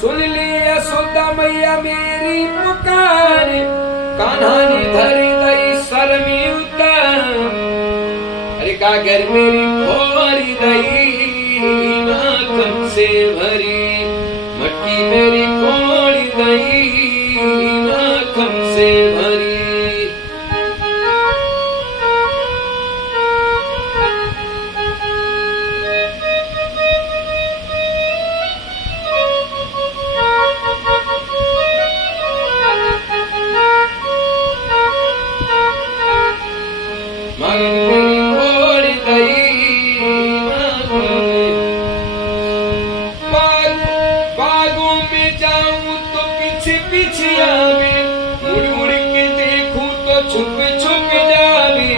सुन ली यशोदा मैया मेरी पुकार, कान्हा ने धरी दई सर में उतार। अरे गागर मेरी भोरी दई माखन से भरी, मटकी मेरी फोड़ी दई माखन से भरी। मगन मेरी फोड़ी दई बागों में जाऊं तो पीछे पीछे आवे, मुड़ मुड़ के देखूं तो छुप छुप जावे।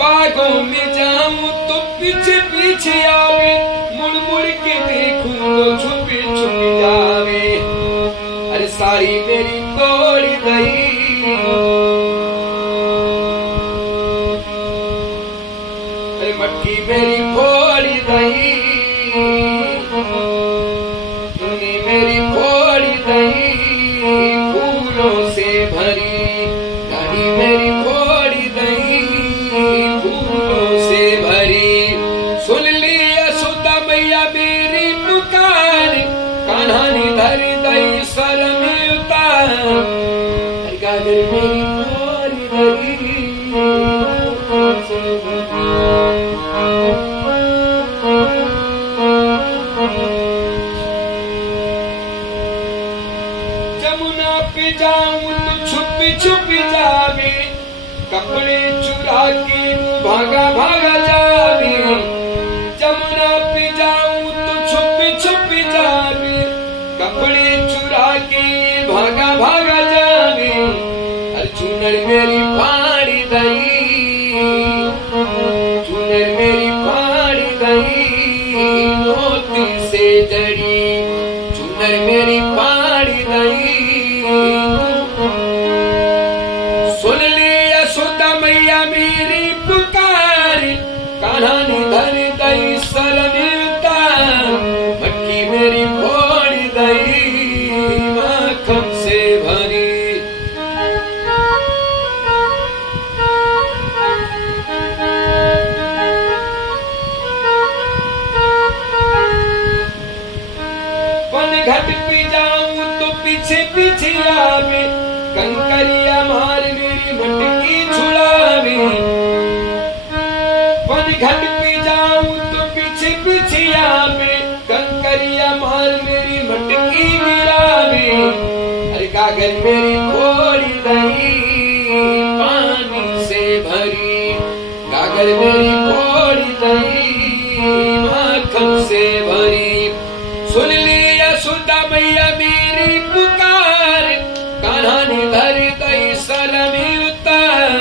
बागों में जाऊं तो पीछे पीछे आवे, मुड़ मुड़ के देखूं तो छुप छुप जावे। अरे साड़ी मेरी तोड़ दई, मटकी मेरी फोड़ी दई, तूने मेरी फोड़ी दई फूलों से भरी। दाढ़ी मेरी फोड़ी दई फूलों से भरी। सुन ली यशोदा मैया मेरी पुकार, कान्हा ने धरी दई सर में उतार। गागर मेरी फोड़ी दई फूलों से भरी। जमुना पे जाऊं तो छुपी छुपी जावे, कपड़े चुरा के भागा भागा जावे। जमुना पे जाऊं तो छुपी छुपी जावे, कपड़े चुरा के भागा भागा जावे। अरे चुनर मेरी फाड़ी दई, चुनर मेरी फाड़ी दई मोती से जड़ी। चुनर मेरी फाड़ी दई। सुन ली यशोदा मैया मेरी पुकार, कान्हा ने धरी दई सर में उतार। मटकी मेरी फोड़ी दई माखन से भरी। घट पे जाऊं तो पीछे पीछे आवे, कंकरिया मार मेरी मटकी छुड़ावे। वन घट पे जाऊं तो पीछे पीछे आवे, कंकरिया मार मेरी मटकी गिरावे। अरे गागर मेरी फोड़ी दई पानी से भरी। गागर मेरी फोड़ी दई माखन से भरी। सुन ली यशोदा मैया मेरी पुकार, कान्हा ने धरी दई सर में उतार।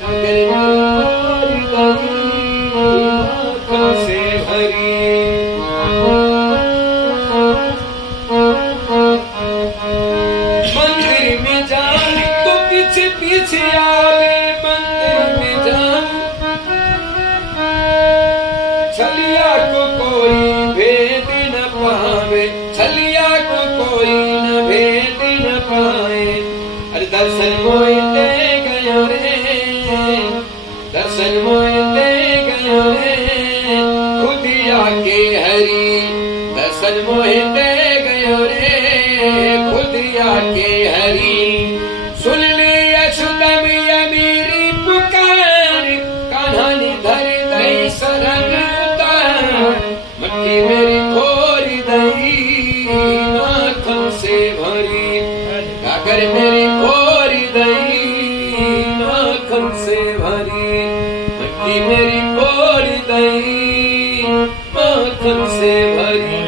गागर मेरी दई माखन से भरी। मंदिर में जाऊं तो पीछे पीछे आवे, मंदिर में जाऊं छलिया को कोई भेद न पावे। छलिया को कोई न भेद न पाए। अरे दर्शन मोय दे गयो रे, दर्शन मोय दे गयो रे खुद आके हरी। दर्शन मोय दे गयो रे खुद आके हरी। सुन ली यशोदा मैया मेरी पुकार, कान्हा ने धरी दई सर में उतार। मटकी मेरी फोड़ी दई माखन से भरी। गागर मेरी फोड़ी दई माखन से भरी। मटकी मेरी फोड़ी दई माखन से भरी।